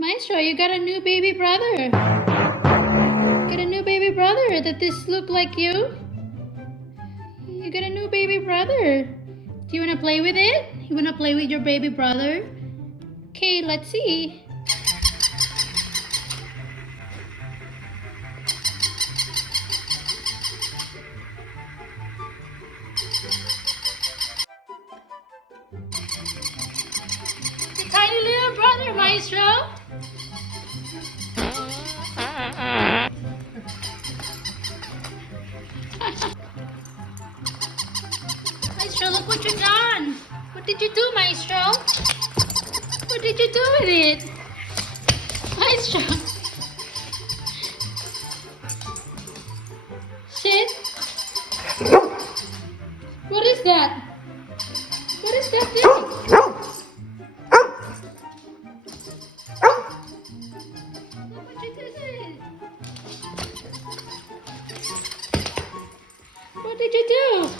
Maestro, you got a new baby brother. Got a new baby brother. Does this look like you? You got a new baby brother. Do you want to play with it? You want to play with your baby brother? Okay, let's see. The tiny little brother, Maestro. Maestro, look what you've done. What did you do, Maestro? What did you do with it? Maestro. Sit. What is that? What is that thing? Look what you did with it. What did you do?